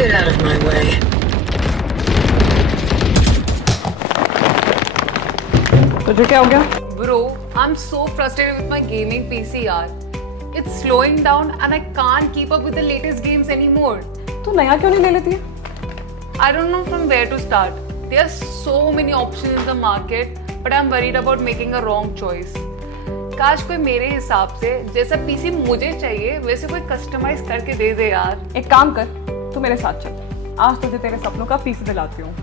Get out of my way. तुझे क्या हो गया? Bro, I'm so frustrated with my gaming PC यार. It's slowing down and I can't keep up with the latest games anymore. तू नया क्यों नहीं ले लेती है? I don't know from where to start. There are so many options in the market, but I'm worried about making a wrong choice. काश कोई मेरे हिसाब से जैसा पीसी मुझे चाहिए वैसे कोई कस्टमाइज करके दे दे यार। एक काम कर, तू मेरे साथ चल। आज तुझे तेरे सपनों का पीसी दिलाती हूँ।